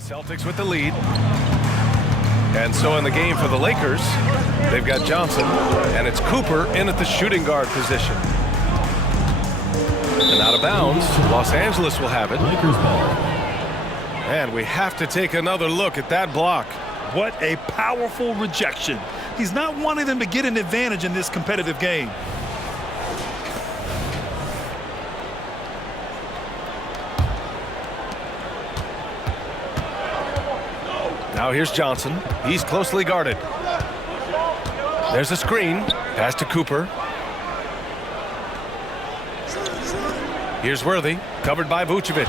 Celtics with the lead. And so in the game for the Lakers, they've got Johnson, and it's Cooper in at the shooting guard position. And out of bounds, Los Angeles will have it. Lakers ball. And we have to take another look at that block. What a powerful rejection. He's not wanting them to get an advantage in this competitive game. Now here's Johnson. He's closely guarded. There's a screen. Pass to Cooper. Here's Worthy. Covered by Vucevic.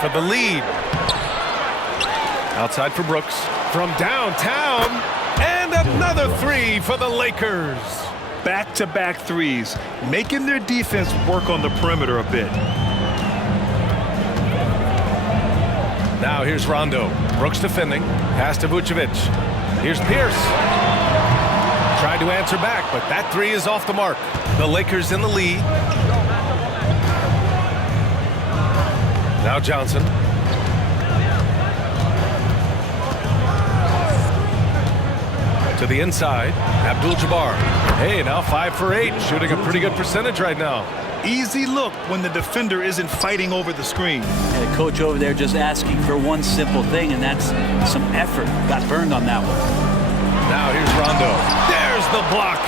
For the lead. Outside for Brooks. From downtown. And another three for the Lakers. Back-to-back threes, making their defense work on the perimeter a bit. Now here's Rondo. Brooks defending. Pass to Vucevic. Here's Pierce. Tried to answer back, but that three is off the mark. The Lakers in the lead. Now Johnson. To the inside. Abdul-Jabbar. Hey, now 5 for 8. Shooting a pretty good percentage right now. Easy look when the defender isn't fighting over the screen. And the coach over there just asking for one simple thing, and that's some effort. Got burned on that one. Now here's Rondo. There's the block.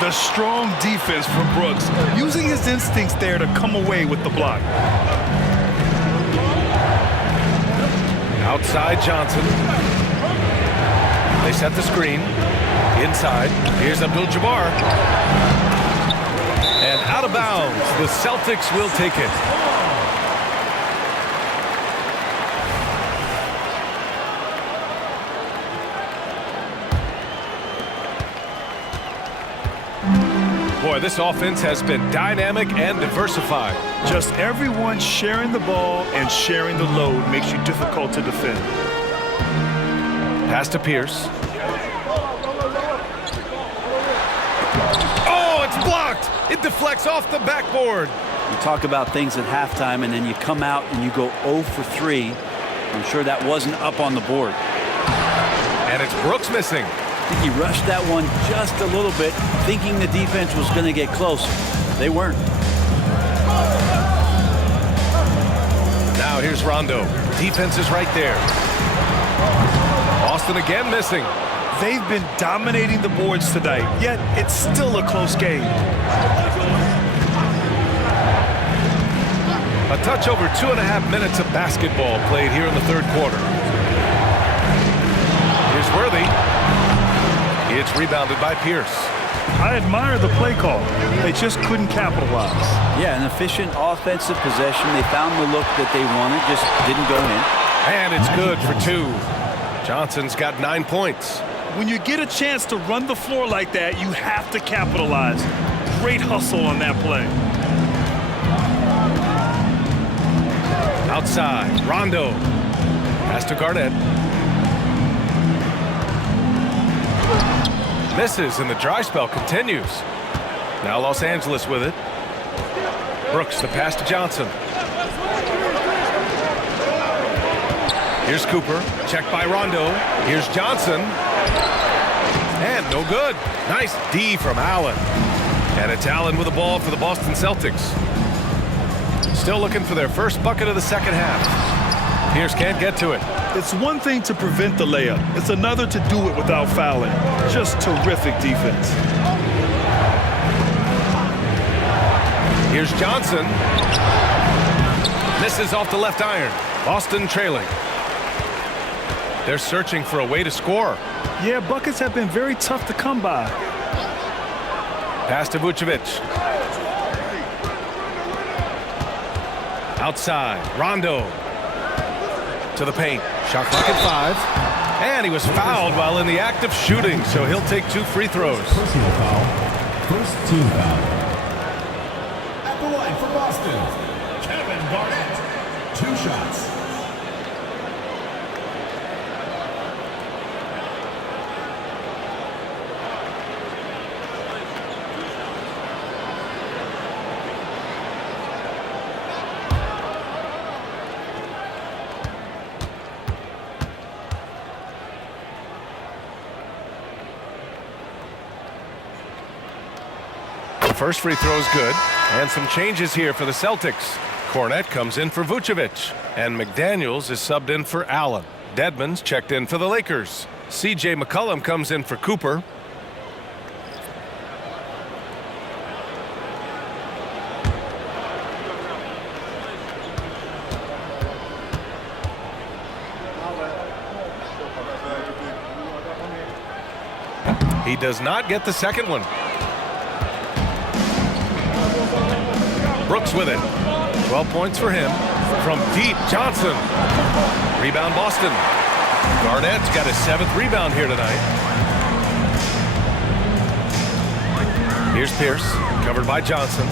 The strong defense from Brooks, using his instincts there to come away with the block. Outside Johnson. They set the screen. Inside. Here's Abdul-Jabbar. And out of bounds. The Celtics will take it. Boy, this offense has been dynamic and diversified. Just everyone sharing the ball and sharing the load makes you difficult to defend. Pass to Pierce. Oh, it's blocked. It deflects off the backboard. You talk about things at halftime, and then you come out and you go 0 for 3. I'm sure that wasn't up on the board. And it's Brooks missing. I think he rushed that one just a little bit, thinking the defense was going to get closer. They weren't. Now here's Rondo. Defense is right there. Boston again missing. They've been dominating the boards tonight, yet it's still a close game. A touch over 2.5 minutes of basketball played here in the third quarter. Here's Worthy. It's rebounded by Pierce. I admire the play call. They just couldn't capitalize. Yeah, an efficient offensive possession. They found the look that they wanted, just didn't go in. And it's good for 2. Johnson's got 9 points. When you get a chance to run the floor like that, you have to capitalize. Great hustle on that play. Outside, Rondo. Pass to Garnett. Misses, and the dry spell continues. Now Los Angeles with it. Brooks, the pass to Johnson. Here's Cooper. Checked by Rondo. Here's Johnson. And no good. Nice D from Allen. And it's Allen with the ball for the Boston Celtics. Still looking for their first bucket of the second half. Pierce can't get to it. It's one thing to prevent the layup. It's another to do it without fouling. Just terrific defense. Here's Johnson. Misses off the left iron. Boston trailing. They're searching for a way to score. Yeah, buckets have been very tough to come by. Pass to Vucevic. Outside, Rondo. To the paint. Shot clock at 5. And he was fouled while in the act of shooting, so he'll take 2 free throws. Personal foul. First team foul. At the line for Boston, Kevin Garnett. 2 shots. First free throw is good. And some changes here for the Celtics. Garnett comes in for Vucevic. And McDaniels is subbed in for Allen. Dedmon's checked in for the Lakers. C.J. McCollum comes in for Cooper. He does not get the second one. Brooks with it. 12 points for him. From deep, Johnson. Rebound, Boston. Garnett's got his 7th rebound here tonight. Here's Pierce, covered by Johnson.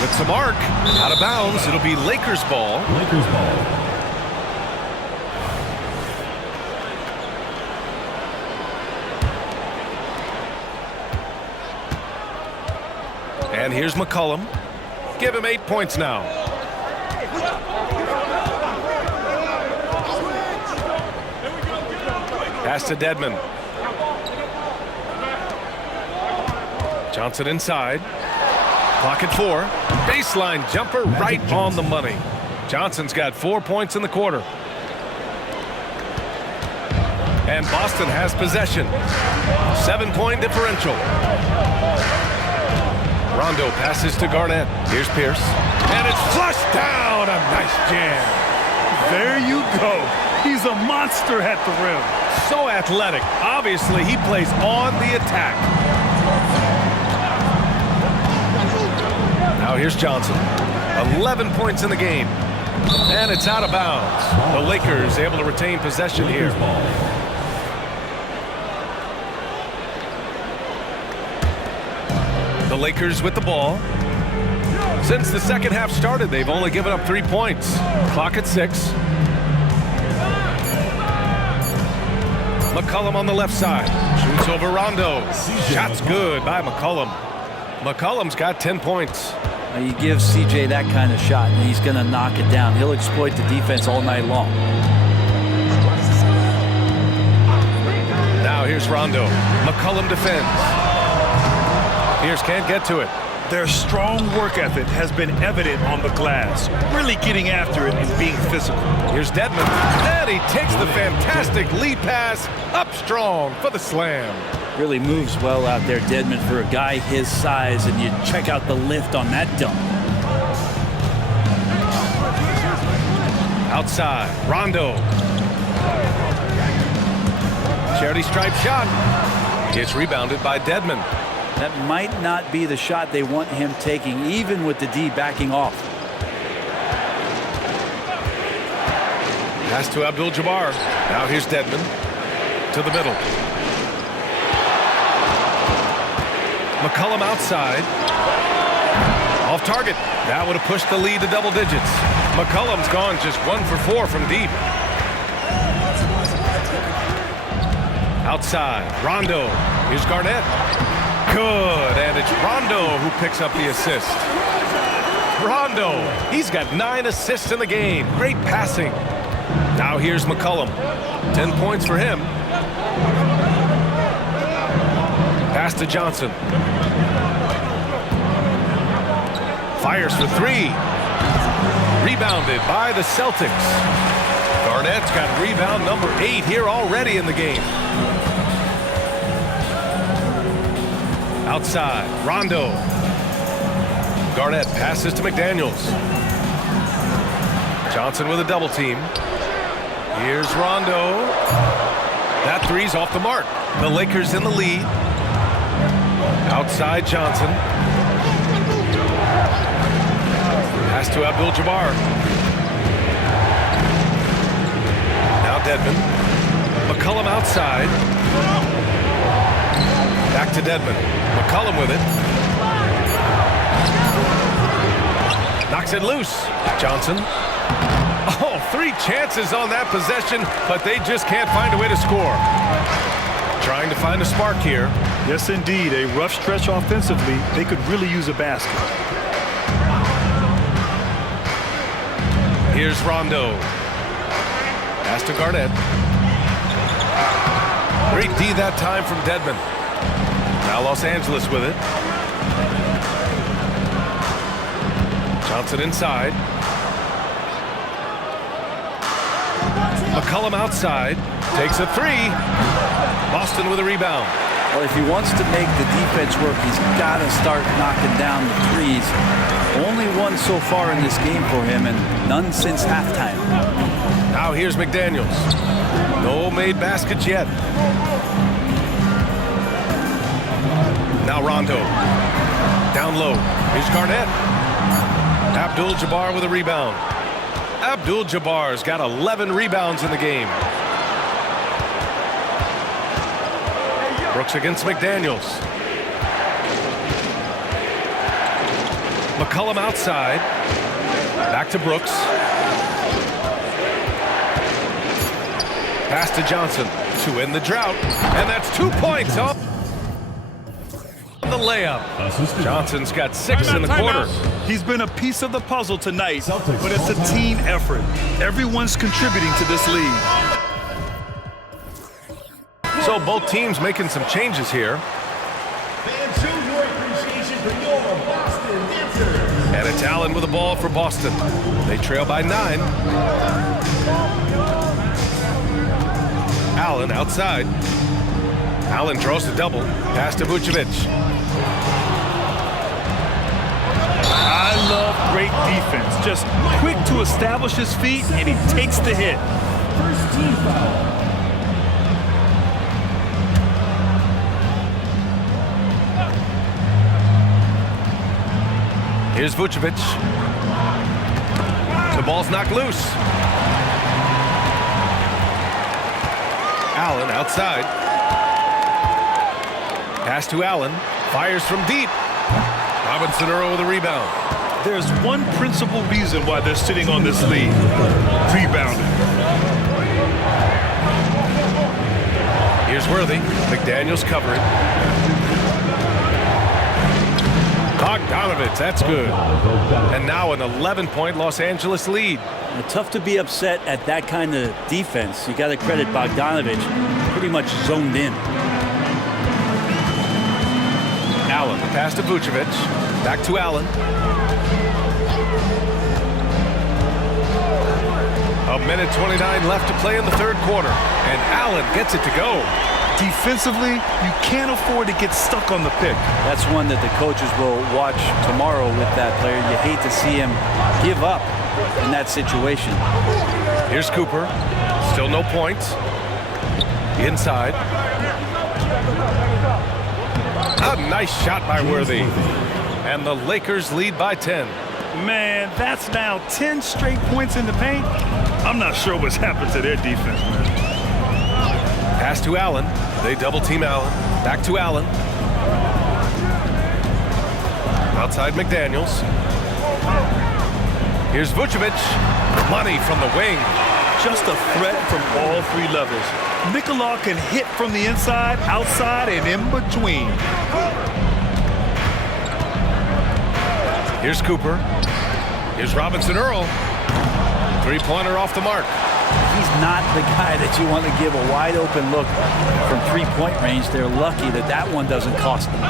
With some arc, out of bounds. It'll be Lakers ball. Lakers ball. And here's McCollum. Give him 8 points now. Pass to Dedmon. Johnson inside. Clock at 4. Baseline jumper right on the money. Johnson's got 4 points in the quarter. And Boston has possession. 7-point differential. Rondo passes to Garnett. Here's Pierce. And it's flushed down. A nice jam. There you go. He's a monster at the rim. So athletic. Obviously, he plays on the attack. Now here's Johnson. 11 points in the game. And it's out of bounds. The Lakers able to retain possession here. The Lakers with the ball. Since the second half started, they've only given up 3 points. Clock at 6. McCollum on the left side. Shoots over Rondo. Shot's good by McCollum. McCollum's got 10 points. Now you give CJ that kind of shot, and he's going to knock it down. He'll exploit the defense all night long. Now here's Rondo. McCollum defends. Pierce can't get to it. Their strong work ethic has been evident on the glass, really getting after it and being physical. Here's Dedmon, and he takes the fantastic lead pass up strong for the slam. Really moves well out there, Dedmon, for a guy his size, and you check out the lift on that dunk. Outside, Rondo. Charity stripe shot. It's rebounded by Dedmon. That might not be the shot they want him taking, even with the D backing off. Pass to Abdul-Jabbar. Now here's Dedmon. To the middle. McCollum outside. Off target. That would have pushed the lead to double digits. McCollum's gone just 1 for 4 from deep. Outside. Rondo. Here's Garnett. Good, and it's Rondo who picks up the assist. Rondo, he's got 9 assists in the game. Great passing. Now here's McCollum. 10 points for him. Pass to Johnson. Fires for 3. Rebounded by the Celtics. Garnett's got rebound number 8 here already in the game. Outside, Rondo. Garnett passes to McDaniels. Johnson with a double team. Here's Rondo. That three's off the mark. The Lakers in the lead. Outside, Johnson. Pass to Abdul-Jabbar. Now Dedmon. McCollum outside. Back to Dedmon. McCollum with it. Knocks it loose. Johnson. Oh, 3 chances on that possession, but they just can't find a way to score. Trying to find a spark here. Yes, indeed. A rough stretch offensively. They could really use a basket. Here's Rondo. Pass to Garnett. Great D that time from Dedmon. Now Los Angeles with it. Johnson inside. McCollum outside. Takes a three. Boston with a rebound. Well, if he wants to make the defense work, he's got to start knocking down the threes. Only one so far in this game for him, and none since halftime. Now here's McDaniels. No made baskets yet. Now Rondo. Down low. Here's Garnett. Abdul-Jabbar with a rebound. Abdul-Jabbar's got 11 rebounds in the game. Brooks against McDaniels. McCollum outside. Back to Brooks. Pass to Johnson to end the drought. And that's 2 points off the layup. Johnson's got 6 in the quarter. He's been a piece of the puzzle tonight, Celtics but it's a team effort. Everyone's contributing to this lead. So both teams making some changes here. Fans, show your appreciation for your Boston dancers. And it's Allen with the ball for Boston. They trail by 9. Allen outside. Allen draws the double. Pass to Vucevic. I love great defense. Just quick to establish his feet, and he takes the hit. First team foul. Here's Vucevic. The ball's knocked loose. Allen outside. Pass to Allen. Fires from deep. Robinson Earl with a rebound. There's one principal reason why they're sitting on this lead. Rebounding. Here's Worthy. McDaniels covering. Bogdanovich, that's good. And now an 11-point Los Angeles lead. Tough to be upset at that kind of defense. You got to credit Bogdanovich. Pretty much zoned in. Allen, pass to Vucevic. Back to Allen. A minute 29 left to play in the third quarter. And Allen gets it to go. Defensively, you can't afford to get stuck on the pick. That's one that the coaches will watch tomorrow with that player. You hate to see him give up in that situation. Here's Cooper. Still no points. Inside. A nice shot by Worthy. And the Lakers lead by 10. Man, that's now 10 straight points in the paint. I'm not sure what's happened to their defense, man. Pass to Allen. They double team Allen. Back to Allen. Outside McDaniels. Here's Vucevic. Money from the wing. Just a threat from all three levels. Nicola can hit from the inside, outside, and in between. Here's Cooper. Here's Robinson Earl. Three-pointer off the mark. He's not the guy that you want to give a wide open look from three-point range. They're lucky that that one doesn't cost them.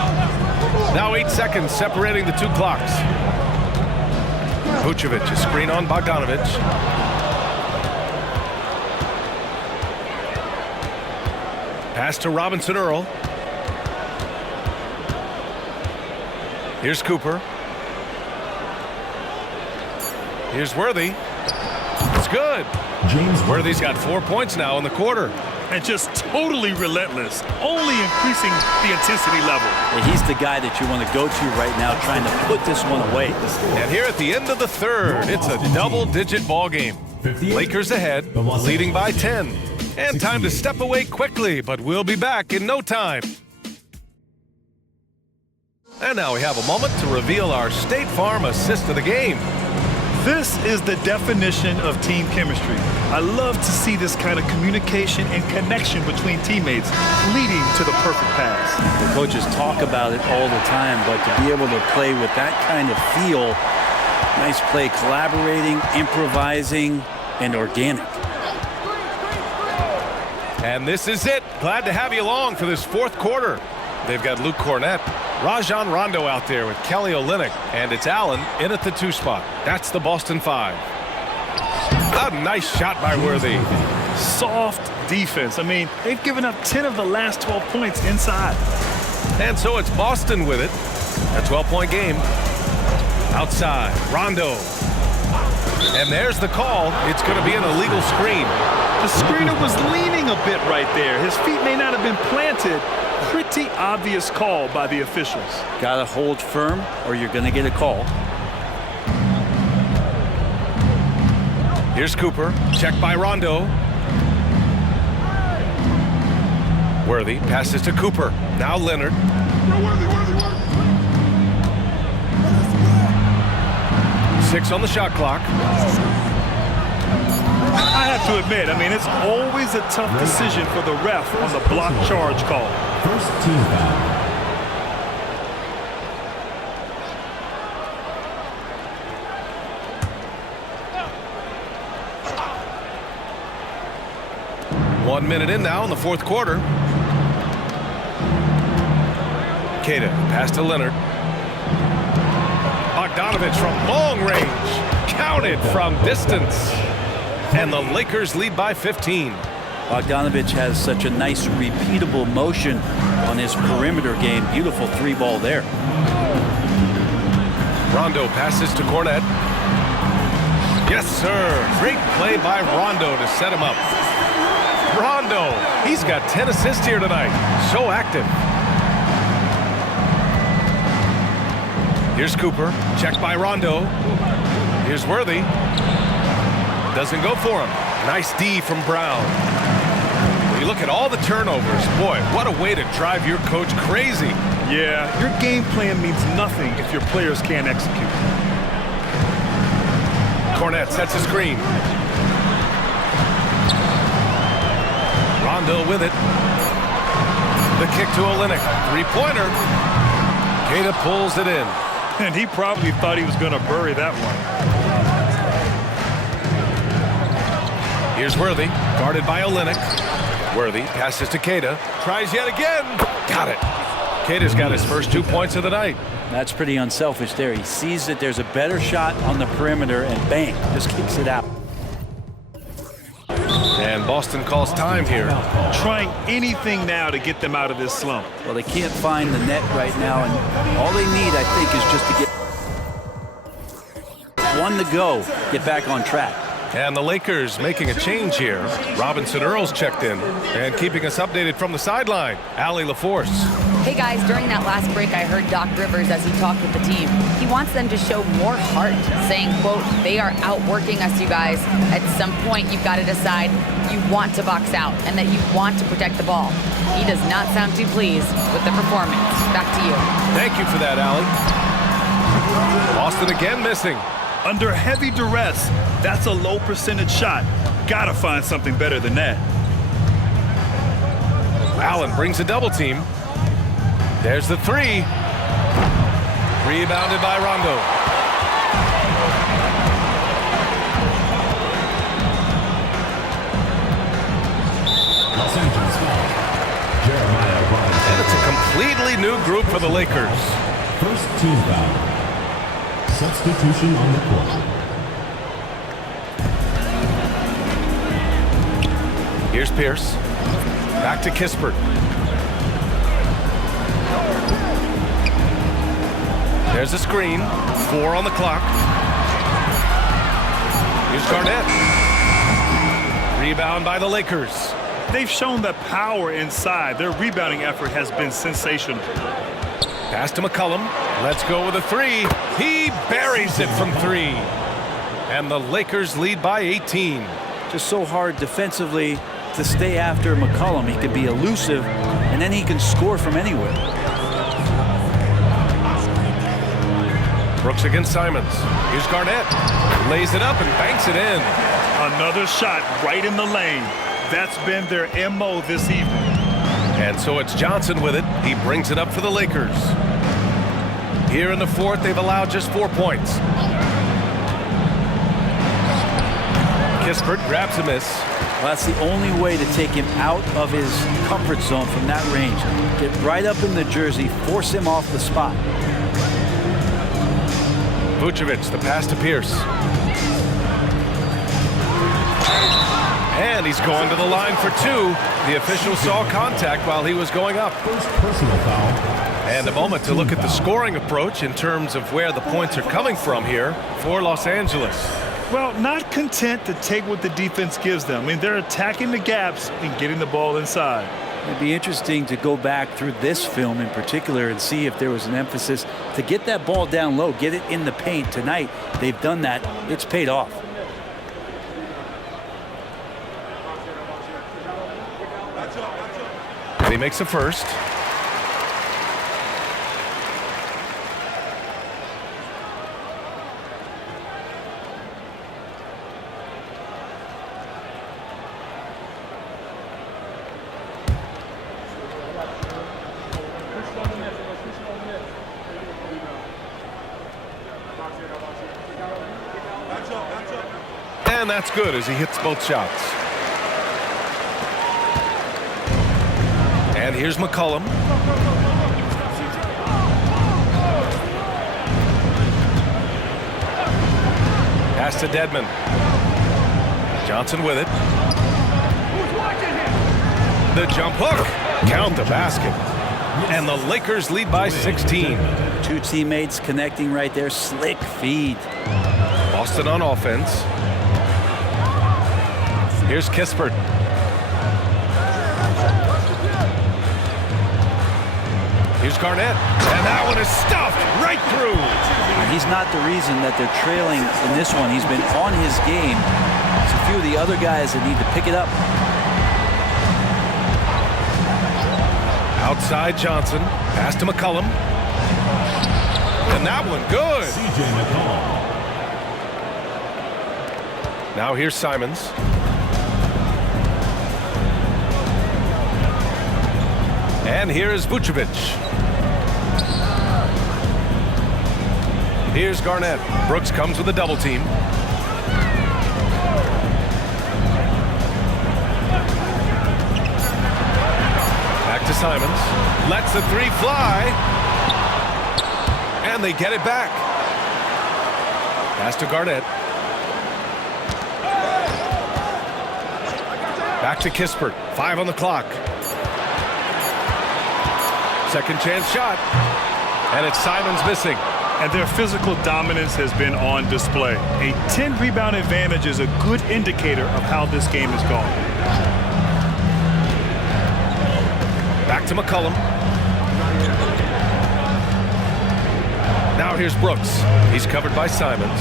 Now 8 seconds separating the two clocks. Vucevic, a screen on Bogdanovich. Pass to Robinson Earl. Here's Cooper. Here's Worthy. It's good. Worthy's got 4 points now in the quarter. And just totally relentless, only increasing the intensity level. He's the guy that you want to go to right now, trying to put this one away. And here at the end of the third, it's a double-digit ball game. Lakers ahead, leading by 10. And time to step away quickly, but we'll be back in no time. And now we have a moment to reveal our State Farm assist of the game. This is the definition of team chemistry. I love to see this kind of communication and connection between teammates leading to the perfect pass. The coaches talk about it all the time, but to be able to play with that kind of feel, nice play, collaborating, improvising, and organic. And this is it. Glad to have you along for this fourth quarter. They've got Luke Garnett, Rajon Rondo out there with Kelly Olynyk, and it's Allen in at the 2 spot. That's the Boston 5. A nice shot by Worthy. Soft defense. I mean, they've given up 10 of the last 12 points inside. And so it's Boston with it. A 12-point game. Outside, Rondo. And there's the call. It's going to be an illegal screen. The screener was leaning a bit right there. His feet may not have been planted. Pretty obvious call by the officials. Gotta hold firm or you're gonna get a call. Here's Cooper. Checked by Rondo. Worthy passes to Cooper. Now Leonard. Six on the shot clock. I have to admit, I mean, it's always a tough decision for the ref on the block charge call. First team foul. One minute in now in the fourth quarter. Queta pass to Leonard. Bogdanovich from long range. Counted from distance. And the Lakers lead by 15. Bogdanovich has such a nice repeatable motion on his perimeter game. Beautiful 3-ball there. Rondo passes to Garnett. Yes, sir. Great play by Rondo to set him up. Rondo, he's got 10 assists here tonight. So active. Here's Cooper. Checked by Rondo. Here's Worthy. Doesn't go for him. Nice D from Brown. When you look at all the turnovers, boy, what a way to drive your coach crazy. Yeah, your game plan means nothing if your players can't execute. Garnett sets a screen. Rondo with it. The kick to Olynyk. Three-pointer. Queta pulls it in. And he probably thought he was going to bury that one. Here's Worthy, guarded by Olynyk. Worthy passes to Queta. Tries yet again. Got it. Queta's got his first 2 points of the night. That's pretty unselfish there. He sees that there's a better shot on the perimeter and bang, just kicks it out. And Boston calls time here. Trying anything now to get them out of this slump. Well, they can't find the net right now, and all they need, I think, is just to get one to go, get back on track. And the Lakers making a change here. Robinson Earls checked in. And keeping us updated from the sideline, Allie LaForce. Hey guys, during that last break, I heard Doc Rivers as he talked with the team. He wants them to show more heart, saying, quote, they are outworking us, you guys. At some point, you've got to decide you want to box out and that you want to protect the ball. He does not sound too pleased with the performance. Back to you. Thank you for that, Allie. Boston again missing. Under heavy duress, that's a low percentage shot. Gotta find something better than that. Allen brings a double team. There's the three. Rebounded by Rondo. Los Angeles foul. Jeremiah Robinson. And it's a completely new group for the Lakers. First team foul. Substitution on the court. Here's Pierce. Back to Kispert. There's a screen. 4 on the clock. Here's Garnett. Rebound by the Lakers. They've shown that power inside. Their rebounding effort has been sensational. Pass to McCollum. Let's go with a three. He buries it from 3. And the Lakers lead by 18. Just so hard defensively to stay after McCollum. He can be elusive, and then he can score from anywhere. Brooks against Simons. Here's Garnett. Lays it up and banks it in. Another shot right in the lane. That's been their MO this evening. And so it's Johnson with it. He brings it up for the Lakers. Here in the fourth, they've allowed just 4 points. Kispert grabs a miss. Well, that's the only way to take him out of his comfort zone from that range. Get right up in the jersey, force him off the spot. Vucevic, the pass to Pierce. And he's going to the line for two. The official saw contact while he was going up. First personal foul. And a moment to look at the scoring approach in terms of where the points are coming from here for Los Angeles. Well, not content to take what the defense gives them. I mean, they're attacking the gaps and getting the ball inside. It'd be interesting to go back through this film in particular and see if there was an emphasis to get that ball down low, get it in the paint. Tonight, they've done that. It's paid off. And he makes a first. And that's good as he hits both shots. And here's McCollum. Pass to Dedmon. Johnson with it. The jump hook. Count the basket. And the Lakers lead by 16. Two teammates connecting right there. Slick feed. Boston on offense. Here's Kispert. Here's Garnett. And that one is stuffed right through. He's not the reason that they're trailing in this one. He's been on his game. It's a few of the other guys that need to pick it up. Outside Johnson. Pass to McCollum. And that one good. CJ McCollum. Now here's Simons. And here is Vucevic. Here's Garnett. Brooks comes with a double team. Back to Simons. Lets the three fly. And they get it back. Pass to Garnett. Back to Kispert. 5 on the clock. Second chance shot. And it's Simons missing. And their physical dominance has been on display. A 10-rebound advantage is a good indicator of how this game is going. Back to McCollum. Now here's Brooks. He's covered by Simons.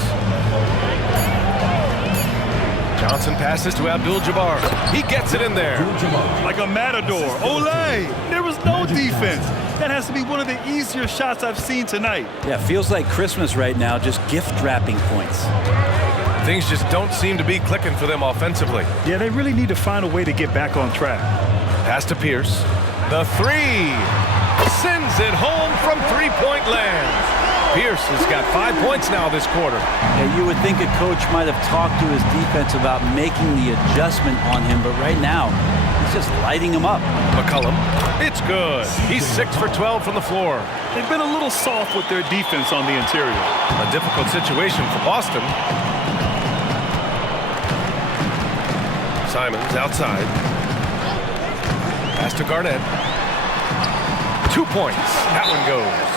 Johnson passes to Abdul-Jabbar. He gets it in there. Like a matador. Olay! There was no defense. That has to be one of the easier shots I've seen tonight. Yeah, feels like Christmas right now, just gift wrapping points. Things just don't seem to be clicking for them offensively. Yeah, they really need to find a way to get back on track. Pass to Pierce. The three. Sends it home from three-point land. Pierce has got 5 points now this quarter. Yeah, you would think a coach might have talked to his defense about making the adjustment on him, but right now, he's just lighting him up. McCollum. It's good. He's 6 for 12 from the floor. They've been a little soft with their defense on the interior. A difficult situation for Boston. Simons outside. Pass to Garnett. 2 points. That one goes.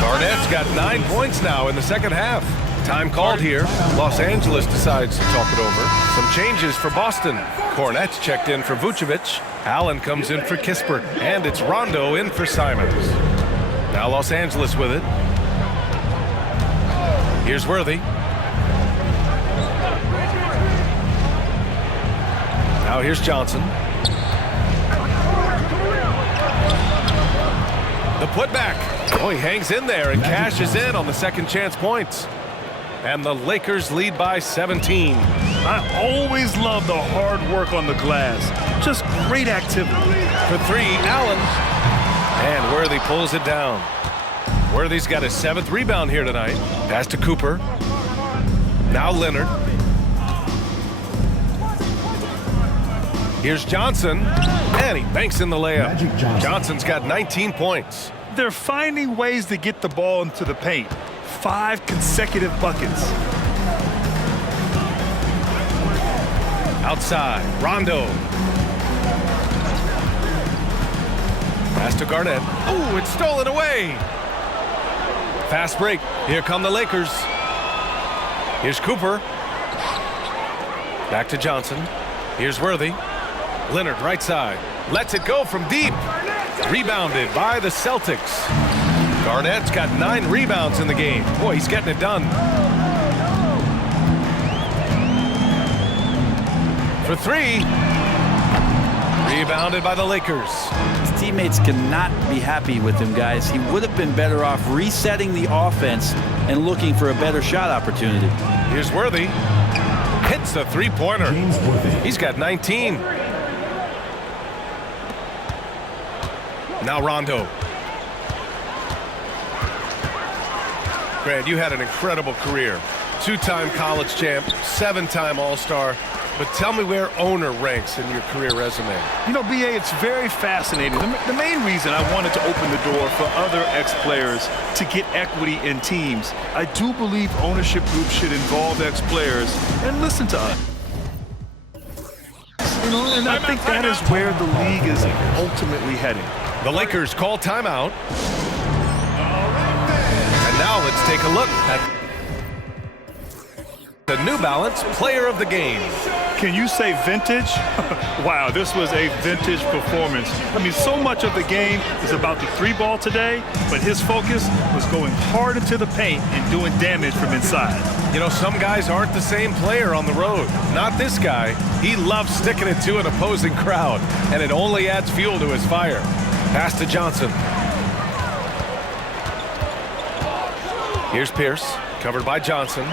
Garnett's got 9 points now in the second half. Time called here. Los Angeles decides to talk it over. Some changes for Boston. Cornett's checked in for Vucevic. Allen comes in for Kispert. And it's Rondo in for Simons. Now Los Angeles with it. Here's Worthy. Now here's Johnson. The putback. Oh, he hangs in there and cashes in on the second chance points. And the Lakers lead by 17. I always love the hard work on the glass. Just great activity. For three, Allen. And Worthy pulls it down. Worthy's got his 7th rebound here tonight. Pass to Cooper. Now Leonard. Here's Johnson, and he banks in the layup. Magic Johnson. Johnson's got 19 points. They're finding ways to get the ball into the paint. 5 consecutive buckets. Outside, Rondo. Pass to Garnett. Oh, it's stolen away. Fast break. Here come the Lakers. Here's Cooper. Back to Johnson. Here's Worthy. Leonard, right side. Lets it go from deep. Rebounded by the Celtics. Garnett's got 9 rebounds in the game. Boy, he's getting it done. For 3. Rebounded by the Lakers. His teammates cannot be happy with him, guys. He would have been better off resetting the offense and looking for a better shot opportunity. Here's Worthy. Hits the three-pointer. James Worthy. He's got 19. Now Rondo. Grant, you had an incredible career. 2-time college champ, 7-time All-Star. But tell me where owner ranks in your career resume. You know, B.A., it's very fascinating. The main reason I wanted to open the door for other ex-players to get equity in teams, I do believe ownership groups should involve ex-players and listen to us. You know, and I think that is where the league is ultimately heading. The Lakers call timeout. And now let's take a look at the New Balance Player of the Game. Can you say vintage? Wow, this was a vintage performance. I mean, so much of the game is about the 3-ball today, but his focus was going hard into the paint and doing damage from inside. You know, some guys aren't the same player on the road. Not this guy. He loves sticking it to an opposing crowd, and it only adds fuel to his fire. Pass to Johnson. Here's Pierce, covered by Johnson.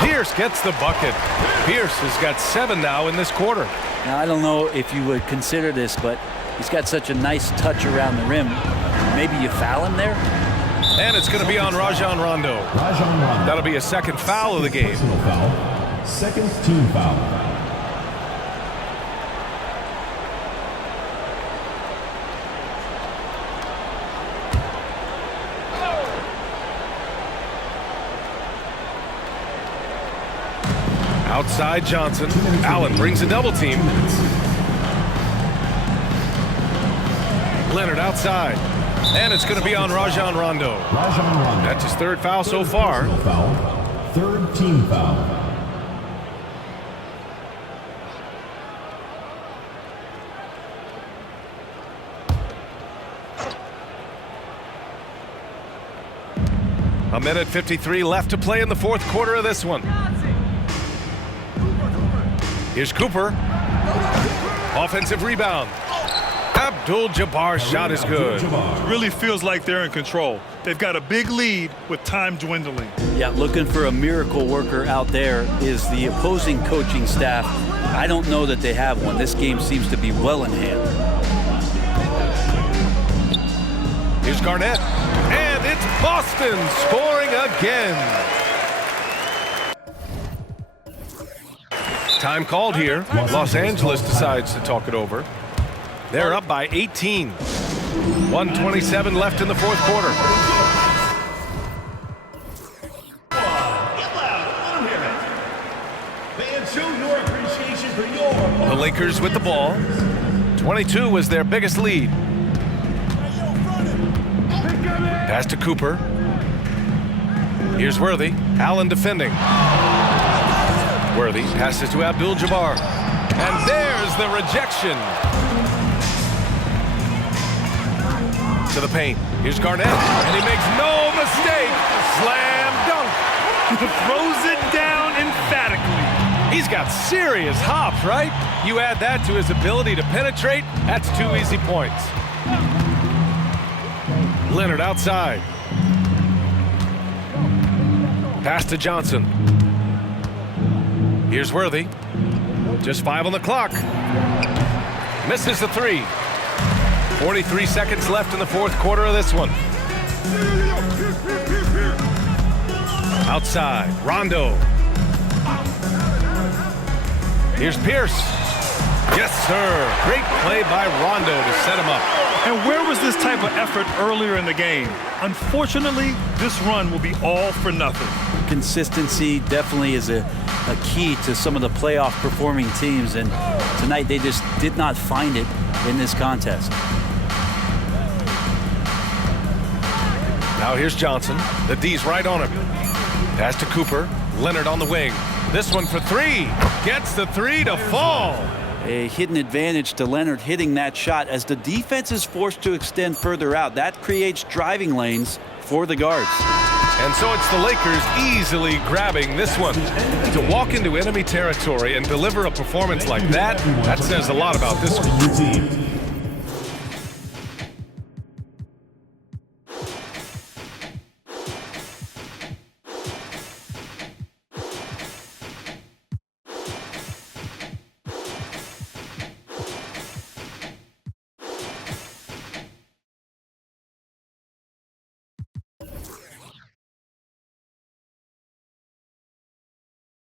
Pierce gets the bucket. Pierce has got 7 now in this quarter. Now, I don't know if you would consider this, but he's got such a nice touch around the rim. Maybe you foul him there? And it's going to be on Rajon Rondo. Rajon Rondo. That'll be a second foul of the game. Personal foul. Second team foul. Outside Johnson. Allen brings a double team. Leonard outside. And it's going to be on Rajon Rondo. Rajon Rondo. That's his 3rd foul so far. Personal foul. 3rd team foul. A minute 53 left to play in the 4th quarter of this one. Here's Cooper. Offensive rebound. Abdul-Jabbar's shot is good. It really feels like they're in control. They've got a big lead with time dwindling. Yeah, looking for a miracle worker out there is the opposing coaching staff. I don't know that they have one. This game seems to be well in hand. Here's Garnett. And it's Boston scoring again. Time called here. Los Angeles decides to talk it over. They're up by 18. 1:27 left in the 4th quarter. The Lakers with the ball. 22 was their biggest lead. Pass to Cooper. Here's Worthy. Allen defending. Worthy passes to Abdul-Jabbar. And there's the rejection. To the paint. Here's Garnett. And he makes no mistake. Slam dunk. Throws it down emphatically. He's got serious hops, right? You add that to his ability to penetrate, that's 2 easy points. Leonard outside. Pass to Johnson. Here's Worthy. Just 5 on the clock. Misses the 3. 43 seconds left in the 4th quarter of this one. Outside, Rondo. Here's Pierce. Yes, sir. Great play by Rondo to set him up. And where was this type of effort earlier in the game? Unfortunately, this run will be all for nothing. Consistency definitely is a key to some of the playoff performing teams, and tonight they just did not find it in this contest. Now here's Johnson. The D's right on him. Pass to Cooper. Leonard on the wing. This one for three. Gets the three to fall. A hidden advantage to Leonard hitting that shot as the defense is forced to extend further out. That creates driving lanes for the guards. And so it's the Lakers easily grabbing this one. To walk into enemy territory and deliver a performance like that says a lot about this one.